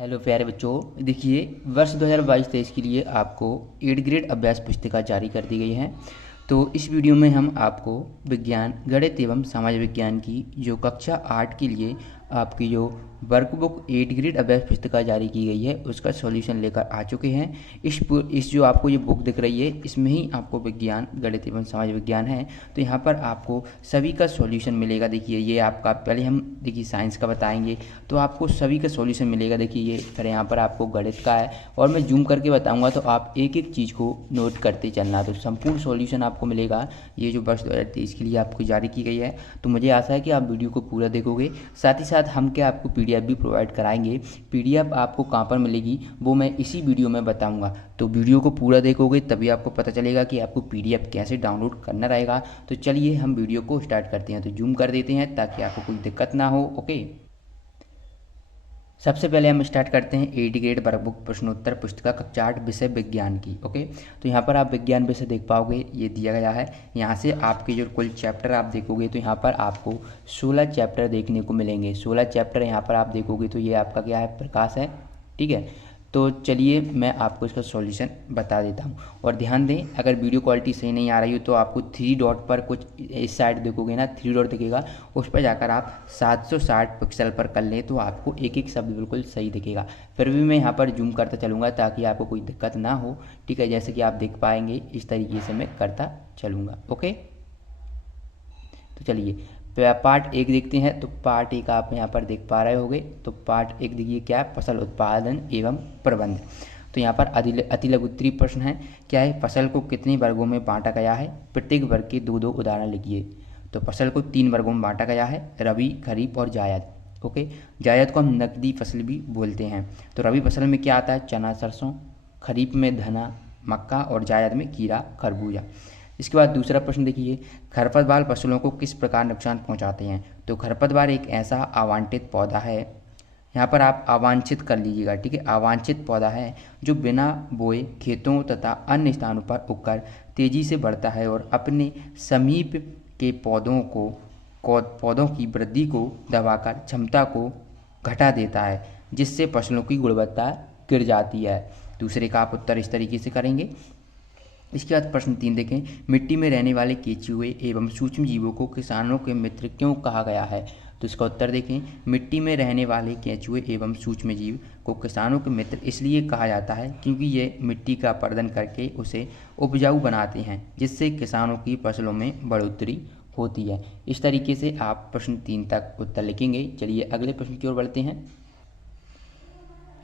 Hello प्यारे बच्चों, देखिए वर्ष 2022-23 के लिए आपको 8 ग्रेड अभ्यास पुस्तिका जारी कर दी गई है। तो इस वीडियो में हम आपको विज्ञान, गणित एवं समाज विज्ञान की जो कक्षा 8 के लिए आपकी जो वर्कबुक 8 ग्रेड अभ्यास पुस्तिका जारी की गई है उसका सॉल्यूशन लेकर आ चुके हैं। इस जो आपको ये बुक दिख रही है इसमें ही आपको विज्ञान, गणित एवं समाज विज्ञान है। तो यहाँ पर आपको सभी का सॉल्यूशन मिलेगा। देखिए ये आपका पहले हम देखिए साइंस का बताएंगे तो आपको सभी का सॉल्यूशन मिलेगा। देखिए ये फिर यहाँ पर आपको गणित का है और मैं जूम करके बताऊंगा तो आप एक एक चीज़ को नोट करते चलना। तो संपूर्ण सॉल्यूशन आपको मिलेगा ये जो वर्ष 2023 के लिए आपको जारी की गई है। तो मुझे आशा है कि आप वीडियो को पूरा देखोगे। साथ ही साथ हम क्या आपको पीडीएफ भी प्रोवाइड कराएंगे। पीडीएफ आपको कहाँ पर मिलेगी वो मैं इसी वीडियो में बताऊंगा। तो वीडियो को पूरा देखोगे तभी आपको पता चलेगा कि आपको पीडीएफ कैसे डाउनलोड करना रहेगा। तो चलिए हम वीडियो को स्टार्ट करते हैं। तो जूम कर देते हैं ताकि आपको कोई दिक्कत ना हो। ओके, सबसे पहले हम स्टार्ट करते हैं 8 ग्रेड वर्कबुक प्रश्नोत्तर पुस्तिका कक्षा 8 विषय विज्ञान की। ओके, तो यहाँ पर आप विज्ञान विषय देख पाओगे, ये दिया गया है। यहाँ से आपके जो कुल चैप्टर आप देखोगे तो यहाँ पर आपको 16 चैप्टर देखने को मिलेंगे। 16 चैप्टर यहाँ पर आप देखोगे तो ये आपका क्या है, प्रकाश है। ठीक है, तो चलिए मैं आपको इसका सॉल्यूशन बता देता हूँ। और ध्यान दें, अगर वीडियो क्वालिटी सही नहीं आ रही हो तो आपको 3 डॉट पर कुछ इस साइड देखोगे ना, 3 डॉट दिखेगा, उस पर जाकर आप 760 पिक्सल पर कर लें तो आपको एक एक शब्द बिल्कुल सही दिखेगा। फिर भी मैं यहाँ पर जूम करता चलूँगा ताकि आपको कोई दिक्कत ना हो। ठीक है, जैसे कि आप देख पाएंगे इस तरीके से मैं करता चलूँगा। ओके, तो चलिए पार्ट 1 देखते हैं। तो पार्ट 1 आप यहाँ पर देख पा रहे होंगे। तो पार्ट 1 देखिए क्या है, फसल उत्पादन एवं प्रबंध। तो यहाँ पर अति लघुत्तरीय प्रश्न है, क्या है, फसल को कितने वर्गों में बांटा गया है, प्रत्येक वर्ग के दो दो उदाहरण लिखिए। तो फसल को 3 वर्गों में बांटा गया है, रबी, खरीफ और जायद। ओके, जायद को हम नकदी फसल भी बोलते हैं। तो रबी फसल में क्या आता है, चना, सरसों, खरीफ में धना, मक्का और जायद में खीरा, खरबूजा। इसके बाद दूसरा प्रश्न देखिए, खरपतवार फसलों को किस प्रकार नुकसान पहुंचाते हैं। तो खरपतवार एक ऐसा अवांछित पौधा है, यहाँ पर आप अवांछित कर लीजिएगा। ठीक है, अवांछित पौधा है जो बिना बोए खेतों तथा अन्य स्थानों पर उगकर तेजी से बढ़ता है और अपने समीप के पौधों की वृद्धि को दबाकर क्षमता को घटा देता है, जिससे फसलों की गुणवत्ता गिर जाती है। दूसरे का आप उत्तर इस तरीके से करेंगे। इसके बाद प्रश्न 3 देखें, मिट्टी में रहने वाले केंचुए एवं सूक्ष्म जीवों को किसानों के मित्र क्यों कहा गया है। तो इसका उत्तर देखें, मिट्टी में रहने वाले केंचुए एवं सूक्ष्म जीव को किसानों के मित्र इसलिए कहा जाता है क्योंकि ये मिट्टी का अपरदन करके उसे उपजाऊ बनाते हैं, जिससे किसानों की फसलों में बढ़ोतरी होती है। इस तरीके से आप प्रश्न 3 तक उत्तर लिखेंगे। चलिए अगले प्रश्न की ओर बढ़ते हैं।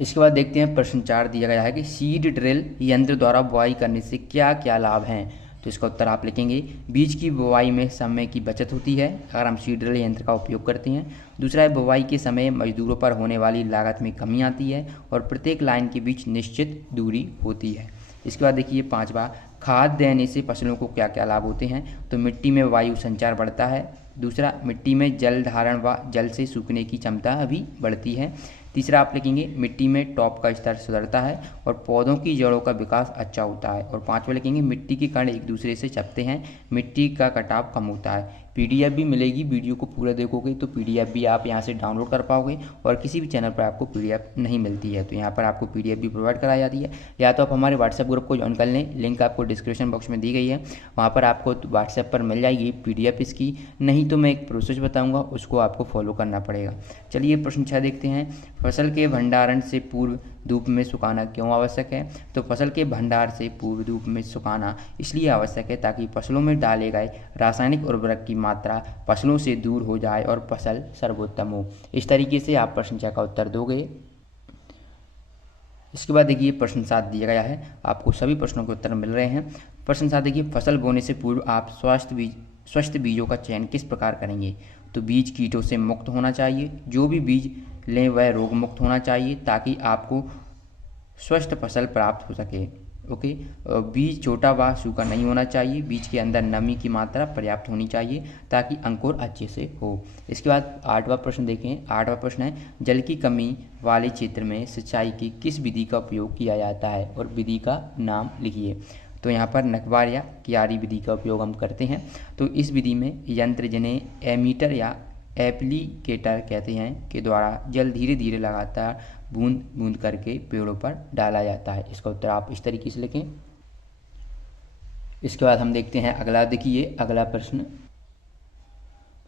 इसके बाद देखते हैं प्रश्न 4 दिया गया है कि सीड ड्रिल यंत्र द्वारा बुआई करने से क्या क्या लाभ हैं। तो इसका उत्तर आप लिखेंगे, बीज की बुआई में समय की बचत होती है अगर हम सीड ड्रिल यंत्र का उपयोग करते हैं। दूसरा है, बुआई के समय मजदूरों पर होने वाली लागत में कमी आती है और प्रत्येक लाइन के बीच निश्चित दूरी होती है। इसके बाद देखिए 5वां, खाद देने से फसलों को क्या क्या लाभ होते हैं। तो मिट्टी में वायु संचार बढ़ता है। दूसरा, मिट्टी में जल धारण व जल से सूखने की क्षमता भी बढ़ती है। तीसरा आप लिखेंगे, मिट्टी में टॉप का स्तर सुधरता है और पौधों की जड़ों का विकास अच्छा होता है। और 5वां लिखेंगे, मिट्टी के कण एक दूसरे से चपते हैं, मिट्टी का कटाव कम होता है। पीडीएफ भी मिलेगी, वीडियो को पूरा देखोगे तो पीडीएफ भी आप यहाँ से डाउनलोड कर पाओगे। और किसी भी चैनल पर आपको पीडीएफ नहीं मिलती है तो यहाँ पर आपको पीडीएफ भी प्रोवाइड कराई जाती है। या तो आप हमारे व्हाट्सएप ग्रुप को ज्वाइन कर लें, लिंक आपको डिस्क्रिप्शन बॉक्स में दी गई है, वहाँ पर आपको व्हाट्सएप पर मिल जाएगी पीडीएफ इसकी। नहीं तो मैं एक प्रोसेस बताऊँगा, उसको आपको फॉलो करना पड़ेगा। चलिए प्रश्न 6 देखते हैं, फसल के भंडारण से पूर्व धूप में सुखाना क्यों आवश्यक है। तो फसल के भंडार से पूर्व धूप में सुखाना इसलिए आवश्यक है ताकि फसलों में डाले गए रासायनिक उर्वरक की मात्रा फसलों से दूर हो जाए और फसल सर्वोत्तम हो। इस तरीके से आप प्रश्न 6 का उत्तर दोगे। इसके बाद देखिए प्रश्न 7 दिया गया है, आपको सभी प्रश्नों के उत्तर मिल रहे हैं। प्रश्न 7 देखिए, फसल बोने से पूर्व आप स्वस्थ बीजों का चयन किस प्रकार करेंगे। तो बीज कीटों से मुक्त होना चाहिए, जो भी बीज लें वह रोग मुक्त होना चाहिए ताकि आपको स्वस्थ फसल प्राप्त हो सके। ओके, बीज छोटा व सूखा नहीं होना चाहिए, बीज के अंदर नमी की मात्रा पर्याप्त होनी चाहिए ताकि अंकुर अच्छे से हो। इसके बाद 8वां प्रश्न देखें। 8वां प्रश्न है, जल की कमी वाले क्षेत्र में सिंचाई की किस विधि का उपयोग किया जाता है और विधि का नाम लिखिए। तो यहाँ पर नकवार या क्यारी विधि का उपयोग हम करते हैं। तो इस विधि में यंत्र जिन्हें एमीटर या एप्लीकेटर कहते हैं के द्वारा जल धीरे धीरे लगातार बूंद बूंद करके पेड़ों पर डाला जाता है। इसका उत्तर आप इस तरीके से लिखें। इसके बाद हम देखते हैं अगला। देखिए अगला प्रश्न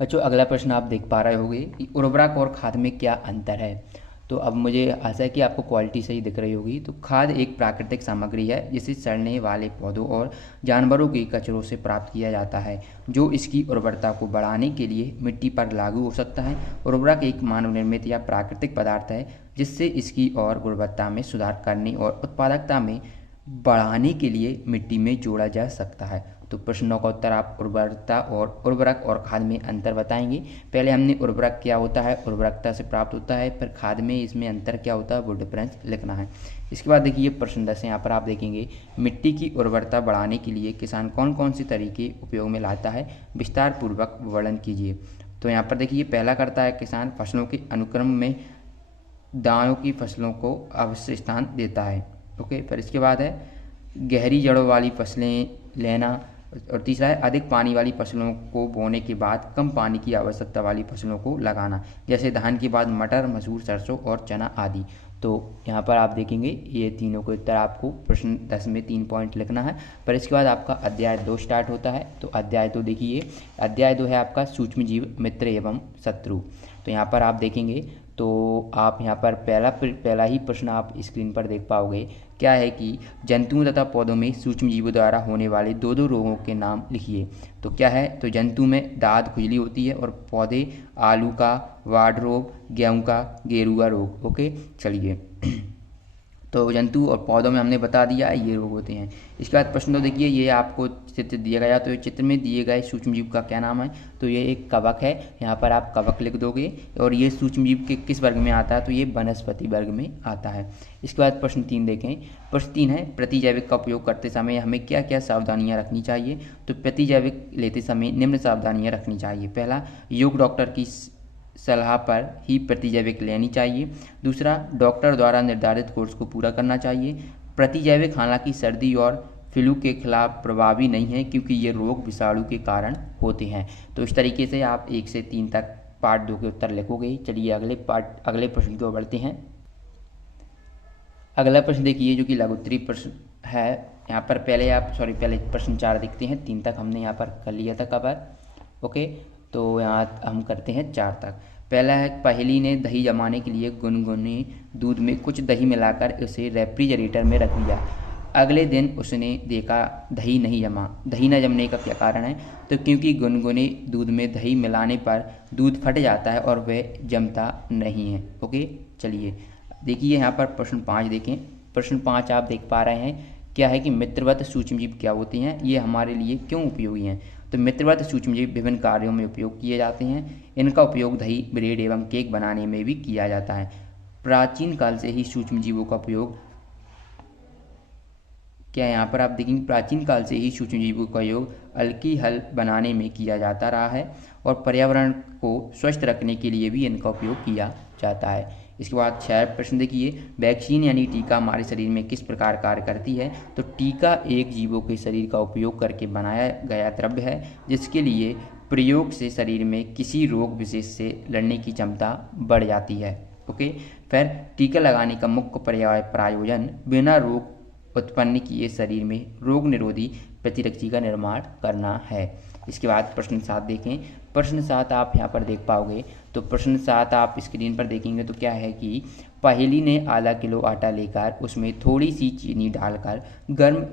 बच्चों, अगला प्रश्न आप देख पा रहे होंगे कि उर्वरक और खाद में क्या अंतर है। तो अब मुझे आशा है कि आपको क्वालिटी सही दिख रही होगी। तो खाद एक प्राकृतिक सामग्री है जिसे सड़ने वाले पौधों और जानवरों के कचरों से प्राप्त किया जाता है, जो इसकी उर्वरता को बढ़ाने के लिए मिट्टी पर लागू हो सकता है। उर्वरक एक मानव निर्मित या प्राकृतिक पदार्थ है जिससे इसकी और गुणवत्ता में सुधार करने और उत्पादकता में बढ़ाने के लिए मिट्टी में जोड़ा जा सकता है। तो प्रश्नों का उत्तर आप उर्वरक और खाद में अंतर बताएंगे। पहले हमने उर्वरक क्या होता है, उर्वरकता से प्राप्त होता है, फिर खाद में इसमें अंतर क्या होता है वो डिफरेंस लिखना है। इसके बाद देखिए प्रश्न 10 यहाँ पर आप देखेंगे मिट्टी की उर्वरता बढ़ाने के लिए किसान कौन कौन से तरीके उपयोग में लाता है, विस्तार पूर्वक वर्णन कीजिए। तो यहाँ पर देखिए पहला करता है किसान फसलों के अनुक्रम में दालों की फसलों को अवश्य स्थान देता है। ओके, फिर इसके बाद है गहरी जड़ों वाली फसलें लेना, और तीसरा है अधिक पानी वाली फसलों को बोने के बाद कम पानी की आवश्यकता वाली फसलों को लगाना, जैसे धान के बाद मटर, मसूर, सरसों और चना आदि। तो यहाँ पर आप देखेंगे ये तीनों के उत्तर आपको प्रश्न 10 में 3 पॉइंट लिखना है। पर इसके बाद आपका अध्याय 2 स्टार्ट होता है। तो अध्याय 2 देखिए, अध्याय 2 है आपका सूक्ष्म जीव, मित्र एवं शत्रु। तो यहाँ पर आप देखेंगे तो आप यहाँ पर पहला ही प्रश्न आप स्क्रीन पर देख पाओगे, क्या है कि जंतुओं तथा पौधों में सूक्ष्म जीवों द्वारा होने वाले दो रोगों के नाम लिखिए। तो क्या है, तो जंतु में दाद खुजली होती है और पौधे आलू का वाड रोग, गेहूं का गेरुआ रोग। ओके चलिए तो जंतु और पौधों में हमने बता दिया ये रोग होते हैं। इसके बाद प्रश्न तो देखिए ये आपको चित्र दिया गया, तो ये चित्र में दिए गए सूक्ष्म जीव का क्या नाम है। तो ये एक कवक है, यहाँ पर आप कवक लिख दोगे। और ये सूक्ष्म जीव के किस वर्ग में आता है, तो ये वनस्पति वर्ग में आता है। इसके बाद प्रश्न 3 देखें। प्रश्न 3 है प्रतिजैविक का उपयोग करते समय हमें क्या क्या सावधानियाँ रखनी चाहिए। तो प्रतिजैविक लेते समय निम्न सावधानियाँ रखनी चाहिए। पहला, योग डॉक्टर की सलाह पर ही प्रतिजैविक लेनी चाहिए। दूसरा, डॉक्टर द्वारा निर्धारित कोर्स को पूरा करना चाहिए। प्रतिजैविक हालांकि सर्दी और फ्लू के खिलाफ प्रभावी नहीं है क्योंकि ये रोग विषाणु के कारण होते हैं। तो इस तरीके से आप 1 से 3 तक पार्ट 2 के उत्तर लिखोगे। चलिए अगले प्रश्न की ओर बढ़ते हैं। अगला प्रश्न देखिए जो कि लघुत्तरीय प्रश्न है। यहाँ पर पहले प्रश्न 4 देखते हैं, 3 तक हमने यहाँ पर कर लिया था कवर। ओके, तो यहाँ हम करते हैं 4 तक। पहला है पहेली ने दही जमाने के लिए गुनगुने दूध में कुछ दही मिलाकर उसे रेफ्रिजरेटर में रख दिया। अगले दिन उसने देखा दही नहीं जमा। दही न जमने का क्या कारण है, तो क्योंकि गुनगुने दूध में दही मिलाने पर दूध फट जाता है और वह जमता नहीं है। ओके चलिए देखिए यहाँ पर प्रश्न 5 देखें। प्रश्न 5 आप देख पा रहे हैं, क्या है कि मित्रवत सूक्ष्मजीव क्या होते हैं, ये हमारे लिए क्यों उपयोगी हैं। तो मित्रवत सूक्ष्मजीव विभिन्न कार्यों में उपयोग किए जाते हैं। इनका उपयोग दही, ब्रेड एवं केक बनाने में भी किया जाता है। प्राचीन काल से ही सूक्ष्मजीवों का उपयोग यहाँ पर आप देखेंगे प्राचीन काल से ही सूक्ष्मजीवों का उपयोग अल्कोहल बनाने में किया जाता रहा है और पर्यावरण को स्वस्थ रखने के लिए भी इनका उपयोग किया जाता है। इसके बाद 6 प्रश्न देखिए, वैक्सीन यानी टीका हमारे शरीर में किस प्रकार कार्य करती है। तो टीका एक जीवों के शरीर का उपयोग करके बनाया गया द्रव्य है जिसके लिए प्रयोग से शरीर में किसी रोग विशेष से लड़ने की क्षमता बढ़ जाती है। ओके, फिर टीका लगाने का मुख्य प्रयोजन बिना रोग उत्पन्न किए शरीर में रोग निरोधी प्रतिरक्षी का निर्माण करना है। इसके बाद प्रश्न 7 देखें। प्रश्न 7 आप यहाँ पर देख पाओगे। तो प्रश्न 7 आप स्क्रीन पर देखेंगे तो क्या है कि पहेली ने आधा किलो आटा लेकर उसमें थोड़ी सी चीनी डालकर गर्म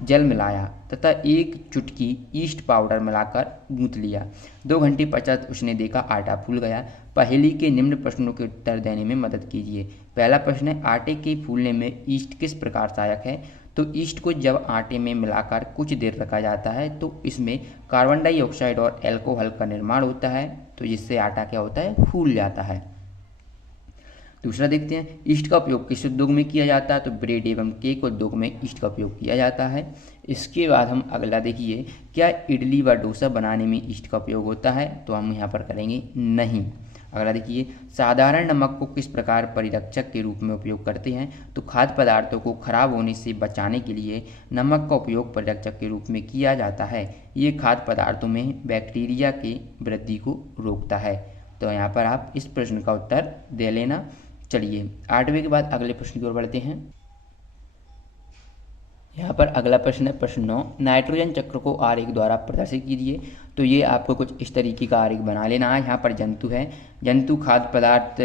जल मिलाया तथा 1 चुटकी ईस्ट पाउडर मिलाकर गूंथ लिया। 2 घंटे पश्चात उसने देखा आटा फूल गया। पहेली के निम्न प्रश्नों के उत्तर देने में मदद कीजिए। पहला प्रश्न है आटे के फूलने में ईस्ट किस प्रकार सहायक है। तो ईस्ट को जब आटे में मिलाकर कुछ देर रखा जाता है तो इसमें कार्बन डाइऑक्साइड और अल्कोहल का निर्माण होता है, तो जिससे आटा क्या होता है, फूल जाता है। दूसरा देखते हैं, ईस्ट का उपयोग किस उद्योग में किया जाता है। तो ब्रेड एवं केक उद्योग में ईस्ट का उपयोग किया जाता है। इसके बाद हम अगला देखिए, क्या इडली व डोसा बनाने में ईस्ट का उपयोग होता है। तो हम यहाँ पर करेंगे नहीं। अगला देखिए, साधारण नमक को किस प्रकार परिरक्षक के रूप में उपयोग करते हैं। तो खाद्य पदार्थों को खराब होने से बचाने के लिए नमक का उपयोग परिरक्षक के रूप में किया जाता है। ये खाद्य पदार्थों में बैक्टीरिया की वृद्धि को रोकता है। तो यहाँ पर आप इस प्रश्न का उत्तर दे लेना। चलिए 8वें के बाद अगले प्रश्न की ओर बढ़ते हैं। यहाँ पर अगला प्रश्न है प्रश्न 9, नाइट्रोजन चक्र को आरेख द्वारा प्रदर्शित कीजिए। तो ये आपको कुछ इस तरीके का आरेख बना लेना है। यहाँ पर जंतु है, जंतु खाद्य पदार्थ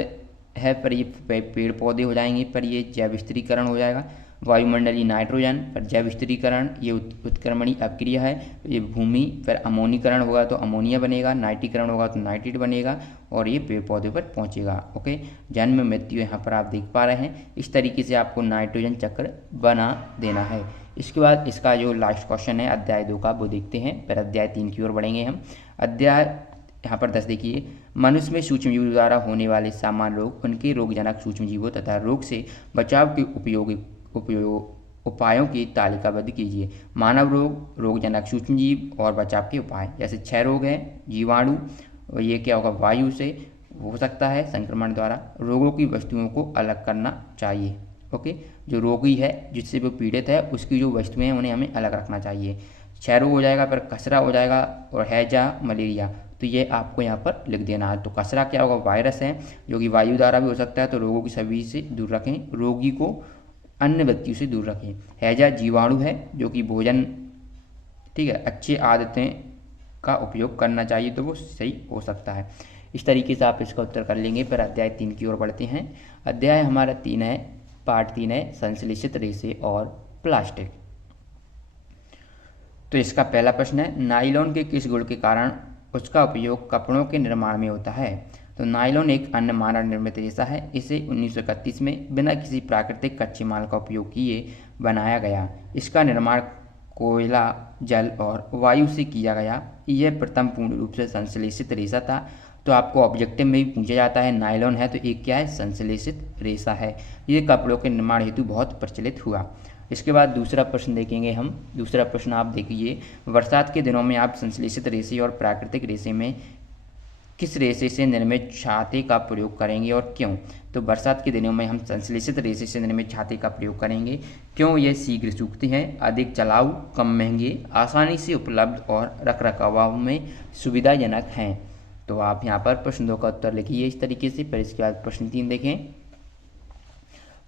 है, पर ये पेड़ पौधे हो जाएंगे, पर ये जैव स्थिरीकरण हो जाएगा। वायुमंडलीय नाइट्रोजन, पर जैव स्थिरीकरण ये उत्क्रमणीय अभिक्रिया है। ये भूमि, फिर अमोनीकरण होगा तो अमोनिया बनेगा, नाइट्रीकरण होगा तो नाइट्रेट बनेगा, और ये पेड़ पौधे पर पहुंचेगा। ओके, जन्म मृत्यु यहाँ पर आप देख पा रहे हैं। इस तरीके से आपको नाइट्रोजन चक्र बना देना है। इसके बाद इसका जो लास्ट क्वेश्चन है अध्याय 2 का, वो देखते हैं। फिर अध्याय 3 की ओर बढ़ेंगे हम। अध्याय यहाँ पर 10 देखिए, मनुष्य में सूक्ष्मजीवों द्वारा होने वाले सामान्य रोग, उनके रोगजनक सूक्ष्मजीवों तथा रोग से बचाव के उपायों की तालिकाबद्ध कीजिए। मानव रोग, रोगजनक सूक्ष्मजीव और बचाव के उपाय। जैसे 6 रोग हैं, जीवाणु, ये क्या होगा, वायु से हो सकता है संक्रमण द्वारा। रोगों की वस्तुओं को अलग करना चाहिए। ओके, जो रोगी है जिससे वो पीड़ित है उसकी जो वस्तुएं हैं उन्हें हमें अलग रखना चाहिए। 6 रोग हो जाएगा, फिर खसरा हो जाएगा, और हैजा, मलेरिया। तो ये आपको यहाँ पर लिख देना है। तो खसरा क्या होगा, वायरस है जो कि वायु द्वारा भी हो सकता है, तो रोगों की सभी से दूर रखें, रोगी को अन्य व्यक्तियों से दूर रखें। हैजा जीवाणु है जो कि भोजन, ठीक है, अच्छी आदतें का उपयोग करना चाहिए तो वो सही हो सकता है। इस तरीके से आप इसका उत्तर कर लेंगे। फिर अध्याय 3 की ओर बढ़ते हैं। अध्याय हमारा 3 है, पार्ट 3 है, संश्लेषित रेशे और प्लास्टिक। तो इसका पहला प्रश्न है, नायलॉन के किस गुण के कारण उसका उपयोग कपड़ों के निर्माण में होता है। तो नायलॉन एक अन्य मानव निर्मित रेशा है। इसे 1931 में बिना किसी प्राकृतिक कच्चे माल का उपयोग किए बनाया गया। इसका निर्माण कोयला, जल और वायु से किया गया। यह प्रथम पूर्ण रूप से संश्लेषित रेशा था। तो आपको ऑब्जेक्टिव में भी पूछा जाता है नायलॉन है तो एक क्या है, संश्लेषित रेशा है। ये कपड़ों के निर्माण हेतु बहुत प्रचलित हुआ। इसके बाद दूसरा प्रश्न देखेंगे हम। दूसरा प्रश्न आप देखिए, बरसात के दिनों में आप संश्लेषित रेशे और प्राकृतिक रेशे में किस रेशे से निर्मित छाते का प्रयोग करेंगे और क्यों। तो बरसात के दिनों में हम संश्लेषित रेशे से निर्मित छाते का प्रयोग करेंगे। क्यों, ये शीघ्र सूखते हैं, अधिक चलाऊ, कम महंगे, आसानी से उपलब्ध और रखरखाव में सुविधाजनक हैं। तो आप यहाँ पर प्रश्न 2 का उत्तर लिखिए इस तरीके से। फिर इसके बाद प्रश्न 3 देखें।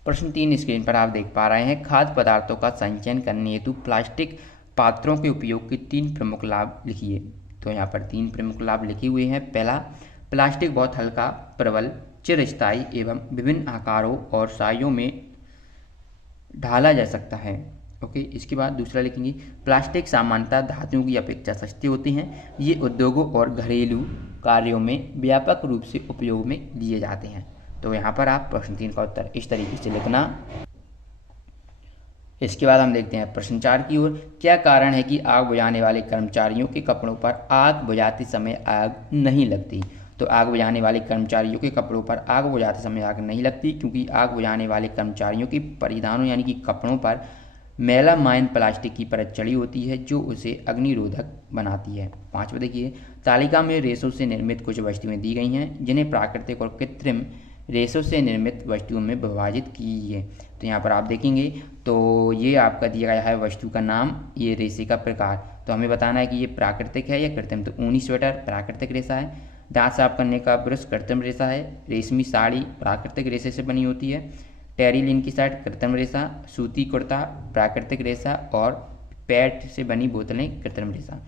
प्रश्न 3 स्क्रीन पर आप देख पा रहे हैं, खाद्य पदार्थों का संचयन करने हेतु प्लास्टिक पात्रों के उपयोग के 3 प्रमुख लाभ लिखिए। तो यहाँ पर 3 प्रमुख लाभ लिखे हुए हैं। पहला, प्लास्टिक बहुत हल्का, प्रबल, चिरस्थायी एवं विभिन्न आकारों और साइजों में ढाला जा सकता है। ओके, इसके बाद दूसरा लिखेंगे, प्लास्टिक सामान्यतः धातुओं की अपेक्षा सस्ते होते हैं। ये उद्योगों और घरेलू कार्यों में व्यापक रूप से उपयोग में लिए जाते हैं। तो यहाँ पर आप प्रश्न 3 का उत्तर इस तरीके से लिखना। इसके बाद हम देखते हैं प्रश्न 4 की ओर। क्या कारण है कि आग बुझाने वाले कर्मचारियों के कपड़ों पर आग बुझाते समय आग नहीं लगती। तो आग बुझाने वाले कर्मचारियों के कपड़ों पर आग बुझाते समय आग नहीं लगती क्योंकि आग बुझाने वाले कर्मचारियों के परिधानों यानी कि कपड़ों पर मेलामाइन प्लास्टिक की परत चढ़ी होती है जो उसे अग्निरोधक बनाती है। 5वां देखिए, तालिका में रेशों से निर्मित कुछ वस्तुएं दी गई हैं जिन्हें प्राकृतिक और कृत्रिम रेशों से निर्मित वस्तुओं में विभाजित कीजिए। तो यहाँ पर आप देखेंगे तो ये आपका दिया गया है वस्तु का नाम, ये रेशे का प्रकार। तो हमें बताना है कि ये प्राकृतिक है या कृत्रिम। तो ऊनी स्वेटर प्राकृतिक रेशा है, दांत साफ करने का ब्रश कृत्रिम रेशा है, रेशमी साड़ी प्राकृतिक रेशे से बनी होती है, टेरिलिन की शर्ट कृत्रिम रेशा, सूती कुर्ता प्राकृतिक रेशा और पैट से बनी बोतलें कृत्रिम रेशा।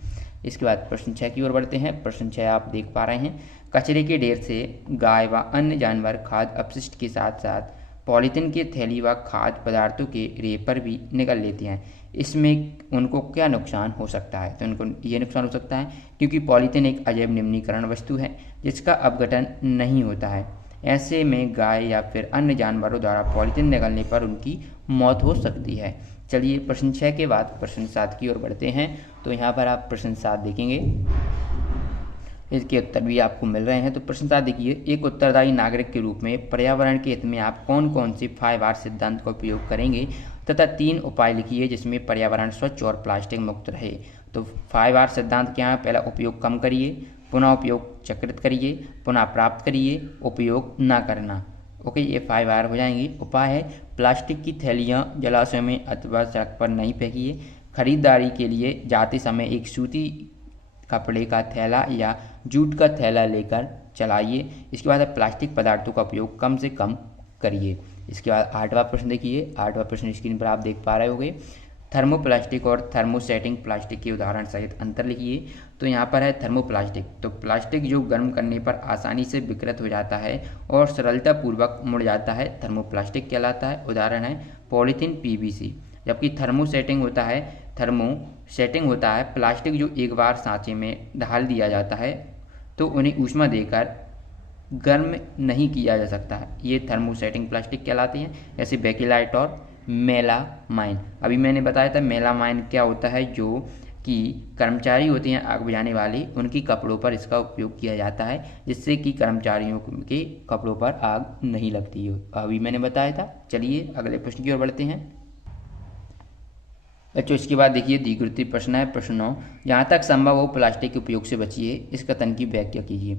इसके बाद प्रश्न 6 की ओर बढ़ते हैं। प्रश्न 6 आप देख पा रहे हैं, कचरे के ढेर से गाय व अन्य जानवर खाद्य अपशिष्ट के साथ साथ पॉलीथीन की थैली व खाद्य पदार्थों के रेपर भी निकल लेते हैं। इसमें उनको क्या नुकसान हो सकता है। तो उनको ये नुकसान हो सकता है क्योंकि पॉलीथीन एक अजैव निम्नीकरण वस्तु है जिसका अपघटन नहीं होता है। ऐसे में गाय या फिर अन्य जानवरों द्वारा पॉलीथीन निकलने पर उनकी मौत हो सकती है। चलिए प्रश्न 6 के बाद प्रश्न 7 की ओर बढ़ते हैं। तो यहाँ पर आप प्रश्न 7 देखेंगे, इसके उत्तर भी आपको मिल रहे हैं। तो प्रश्न 7 देखिए, एक उत्तरदायी नागरिक के रूप में पर्यावरण के हित में आप कौन कौन से 5R सिद्धांत का उपयोग करेंगे तथा 3 उपाय लिखिए जिसमें पर्यावरण स्वच्छ और प्लास्टिक मुक्त रहे। तो 5R सिद्धांत क्या है। पहला, उपयोग कम करिए, पुनः उपयोग चक्रित करिए, पुनः प्राप्त करिए, उपयोग ना करना। ओके, ये 5R हो जाएंगे। उपाय है, प्लास्टिक की थैलियाँ जलाशय में अथवा सड़क पर नहीं फेंकिए। खरीदारी के लिए जाते समय एक सूती कपड़े का थैला या जूट का थैला लेकर चलाइए। इसके बाद प्लास्टिक पदार्थों का उपयोग कम से कम करिए। इसके बाद 8वां प्रश्न देखिए। 8वां प्रश्न स्क्रीन पर आप देख पा रहे होंगे। थर्मोप्लास्टिक और थर्मोसेटिंग प्लास्टिक के उदाहरण सहित अंतर लिखिए। तो यहाँ पर है थर्मोप्लास्टिक, तो प्लास्टिक जो गर्म करने पर आसानी से विकृत हो जाता है और सरलतापूर्वक मुड़ जाता है, थर्मोप्लास्टिक कहलाता है। उदाहरण है पॉलीथीन, पीवीसी। जबकि थर्मोसेटिंग होता है प्लास्टिक जो एक बार सांचे में ढाल दिया जाता है तो उन्हें ऊष्मा देकर गर्म नहीं किया जा सकता है, ये थर्मोसेटिंग प्लास्टिक कहलाते हैं। जैसे बेकिलाइट और मेलामाइन। अभी मैंने बताया था मेलामाइन क्या होता है, जो कि कर्मचारी होते हैं आग बुझाने वाले, उनकी कपड़ों पर इसका उपयोग किया जाता है जिससे कि कर्मचारियों के कपड़ों पर आग नहीं लगती हो, अभी मैंने बताया था। चलिए अगले प्रश्न की ओर बढ़ते हैं बच्चों। इसके बाद देखिए द्विगुरुत्वीय प्रश्न है, प्रश्न 9। जहाँ तक संभव हो प्लास्टिक के उपयोग से बचिए, इस कथन की व्याख्या कीजिए।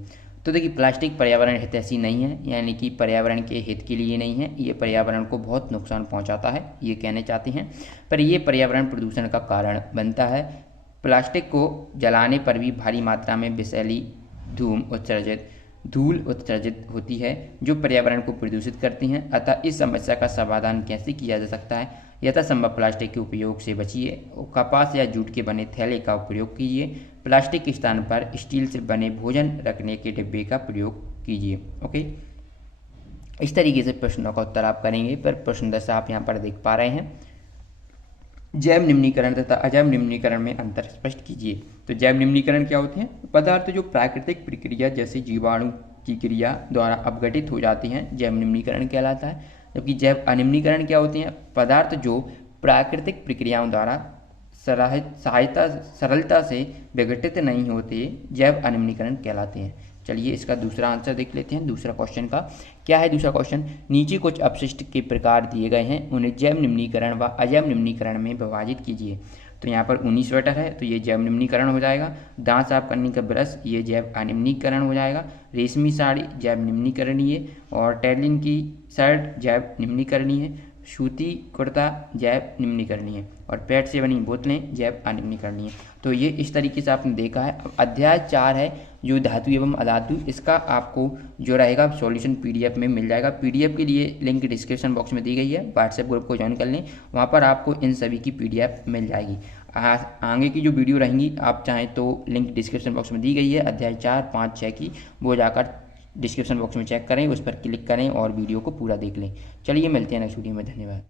तो देखिए प्लास्टिक पर्यावरण हितैषी नहीं है, यानी कि पर्यावरण के हित के लिए नहीं है, ये पर्यावरण को बहुत नुकसान पहुंचाता है, ये कहने चाहते हैं। पर ये पर्यावरण प्रदूषण का कारण बनता है। प्लास्टिक को जलाने पर भी भारी मात्रा में विषैली धूल उत्सर्जित होती है जो पर्यावरण को प्रदूषित करती हैं। अतः इस समस्या का समाधान कैसे किया जा सकता है? यथासंभव प्लास्टिक के उपयोग से बचिए। कपास या जूट के बने थैले का प्रयोग कीजिए। प्लास्टिक के स्थान पर स्टील से बने भोजन रखने के डिब्बे का प्रयोग कीजिए। ओके, इस तरीके से प्रश्नों का उत्तर आप करेंगे। पर प्रश्न 10 आप यहाँ पर देख पा रहे हैं, जैव निम्नीकरण तथा अजैव निम्नीकरण में अंतर स्पष्ट कीजिए। तो जैव निम्नीकरण क्या होते हैं? पदार्थ जो प्राकृतिक प्रक्रिया जैसे जीवाणु की क्रिया द्वारा अपघटित हो जाते हैं, जैव निम्नीकरण कहलाता है। जबकि जैव अनिम्नीकरण क्या होते हैं? पदार्थ जो प्राकृतिक प्रक्रियाओं द्वारा सरलता से विघटित नहीं होते, जैव अनिम्नीकरण कहलाते हैं। चलिए इसका दूसरा आंसर देख लेते हैं। दूसरा क्वेश्चन का क्या है? दूसरा क्वेश्चन, नीचे कुछ अपशिष्ट के प्रकार दिए गए हैं, उन्हें जैव निम्नीकरण व अजैव निम्नीकरण में विभाजित कीजिए। तो यहाँ पर ऊनी स्वेटर है तो ये जैव निम्नीकरण हो जाएगा। दांत साफ करने का ब्रश, ये जैव अनिम्नीकरण हो जाएगा। रेशमी साड़ी जैव निम्नीकरणीय, और टेलिन की शर्ट जैव निम्नीकरणीय, सूती कुर्ता जैव निम्नीकरणीय, और पेट से बनी बोतलें जैव अनिम्नीकरणीय। तो ये इस तरीके से आपने देखा है। अब अध्याय 4 है जो धातु एवं अधातु, इसका आपको जो रहेगा सॉल्यूशन पीडीएफ में मिल जाएगा। पीडीएफ के लिए लिंक डिस्क्रिप्शन बॉक्स में दी गई है, व्हाट्सएप ग्रुप को ज्वाइन कर लें, वहाँ पर आपको इन सभी की पीडीएफ मिल जाएगी। आगे की जो वीडियो रहेंगी आप चाहें तो लिंक डिस्क्रिप्शन बॉक्स में दी गई है, अध्याय 4, 5, 6 की, वो जाकर डिस्क्रिप्शन बॉक्स में चेक करें, उस पर क्लिक करें और वीडियो को पूरा देख लें। चलिए मिलते हैं नेक्स्ट वीडियो में, धन्यवाद।